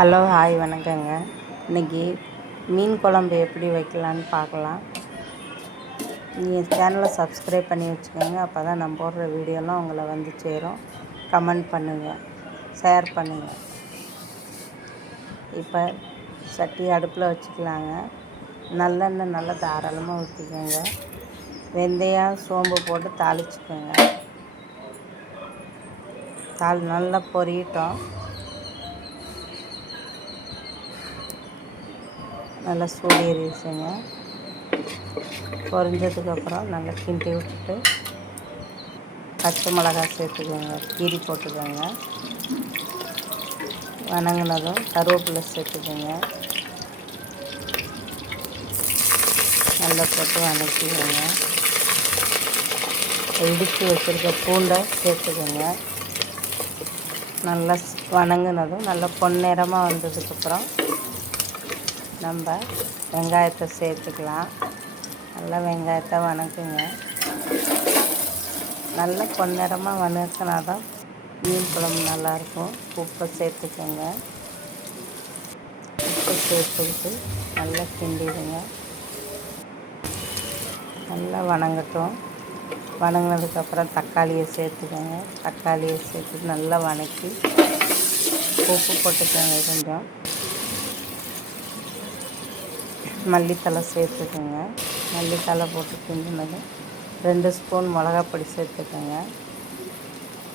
Hello hi வணக்கங்க. இன்றைக்கி மீன் குழம்பு எப்படி வைக்கலான்னு பார்க்கலாம். நீங்கள் சேனலை சப்ஸ்கிரைப் பண்ணி வச்சுக்கோங்க. அப்போ தான் நான் போடுற வீடியோலாம் உங்களை வந்து சேரும். கமெண்ட் பண்ணுங்கள், ஷேர் பண்ணுங்கள். இப்போ சட்டி அடுப்பில் வச்சுக்கலாங்க. நல்லெண்ணெய் நல்லா தாராளமாக ஊற்றிக்கோங்க. வெந்தயம் சோம்பு போட்டு தாளிச்சுக்கோங்க. நல்லா பொரியட்டும். நல்லா சூடு ஏறிடுச்சுங்க. பொரிஞ்சதுக்கப்புறம் நல்லா கிண்டி விட்டுட்டு பச்சை மிளகாய் சேர்த்துக்கோங்க, கீரி போட்டுக்கோங்க. வணங்கினதும் கருவேப்பிலை சேர்த்துக்கோங்க. நல்லா போட்டு வணக்கிக்கோங்க. இடித்து வச்சுருக்க பூண்டை சேர்த்துக்கோங்க. நல்லா வணங்கினதும் நல்லா பொன்னிறமாக வந்ததுக்கப்புறம் நம்ம வெங்காயத்தை சேர்த்துக்கலாம். நல்லா வெங்காயத்தை வணக்குங்க. நல்லா பொன்னிறமாக வணக்கினா தான் மீன் குழம்பு நல்லாயிருக்கும். உப்பை சேர்த்துக்கோங்க. உப்பு சேர்த்துக்கிட்டு நல்லா கிண்டிடுங்க. நல்லா வணங்கட்டும். வணங்கினதுக்கப்புறம் தக்காளியை சேர்த்துக்கோங்க. தக்காளியை சேர்த்து நல்லா வணக்கி உப்பு போட்டுக்கோங்க. கொஞ்சம் மல்லித்தலை சேர்த்துக்கோங்க. மல்லித்தலை போட்டு கிண்டினதும் 2 ஸ்பூன் மிளகாப்பொடி சேர்த்துக்கோங்க.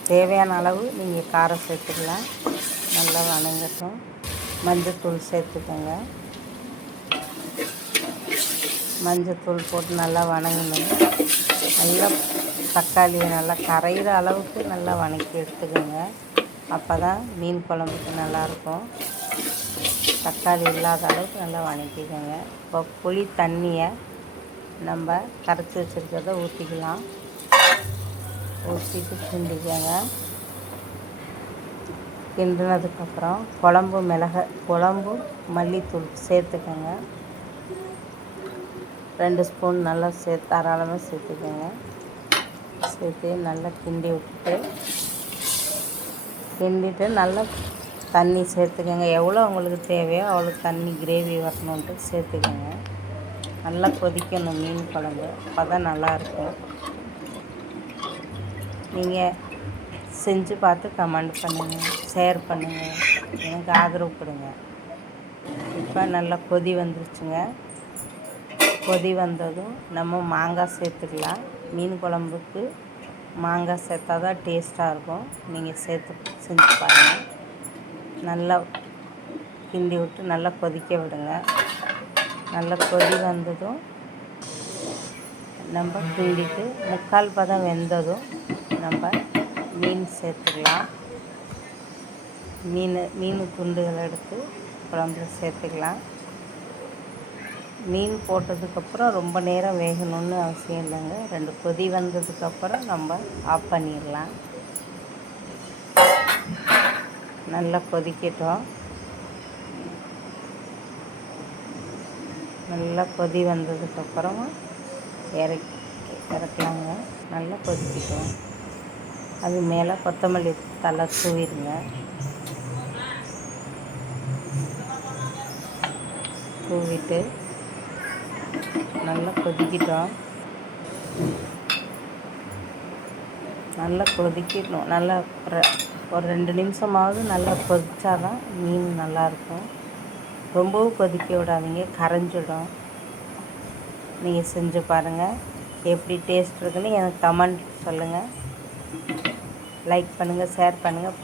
தேவையான அளவு நீங்கள் காரம் சேர்த்துக்கலாம். நல்லா வணங்கட்டும். மஞ்சத்தூள் சேர்த்துக்கோங்க. மஞ்சத்தூள் போட்டு நல்லா வணங்கணும். நல்லா தக்காளியை நல்லா கரையிற அளவுக்கு நல்லா வணக்கி எடுத்துக்கோங்க. அப்போ தான் மீன் குழம்புக்கு நல்லாயிருக்கும். தக்காளி இல்லாத அளவுக்கு நல்லா வணக்கிக்கோங்க. இப்போ புளி தண்ணியை நம்ம கரைச்சி வச்சுருக்கிறத ஊற்றிக்கலாம். ஊற்றிட்டு கிண்டிக்கோங்க. கிண்டினதுக்கப்புறம் குழம்பு மல்லித்தூள் சேர்த்துக்கோங்க. 2 ஸ்பூன் நல்லா தாராளமாக சேர்த்துக்கோங்க. சேர்த்து நல்லா கிண்டிட்டு நல்லா தண்ணி சேர்த்துக்கோங்க. எவ்வளோ உங்களுக்கு தேவையோ அவ்வளோ தண்ணி கிரேவி வரணுன்ட்டு சேர்த்துக்கோங்க. நல்லா கொதிக்கணும் மீன் குழம்பு. அப்போ தான் நல்லாயிருக்கும். நீங்கள் செஞ்சு பார்த்து கமெண்ட் பண்ணுங்கள், ஷேர் பண்ணுங்கள், எனக்கு ஆதரவு கொடுங்க. இப்போ நல்லா கொதி வந்துருச்சுங்க. கொதி வந்ததும் நம்ம மாங்காய் சேர்த்துக்கலாம். மீன் குழம்புக்கு மாங்காய் சேர்த்தா தான் டேஸ்ட்டாக இருக்கும். நீங்கள் செஞ்சு பாருங்கள். நல்லா கிண்டி விட்டு நல்லா கொதிக்க விடுங்க. நல்லா கொதி வந்ததும் நம்ம கிண்டிட்டு 3/4 பதம் வெந்ததும் நம்ம மீன் சேர்த்துக்கலாம். மீன் துண்டுகளை எடுத்து குழம்புல சேர்த்துக்கலாம். மீன் போட்டதுக்கப்புறம் ரொம்ப நேரம் வேகணும்னு அவசியம் இல்லைங்க. 2 கொதி வந்ததுக்கப்புறம் நம்ம ஆஃப் பண்ணிடலாம். நல்லா கொதிக்கட்டும். நல்லா கொதி வந்ததுக்கப்புறமா இறக்கலாங்க. நல்லா கொதிக்கட்டும். அது மேலே கொத்தமல்லி தழை தூவிடுங்க. தூவிட்டு நல்லா கொதிக்கட்டும். நல்லா கொதிக்கணும். நல்லா ஒரு 2 நிமிஷமாவது நல்லா கொதித்தா தான் மீன் நல்லாயிருக்கும். ரொம்பவும் கொதிக்க விடாதீங்க, கரைஞ்சிடும். நீங்கள் செஞ்சு பாருங்கள். எப்படி டேஸ்ட் இருக்குன்னு எனக்கு கமெண்ட் சொல்லுங்கள். லைக் பண்ணுங்கள், ஷேர் பண்ணுங்கள்.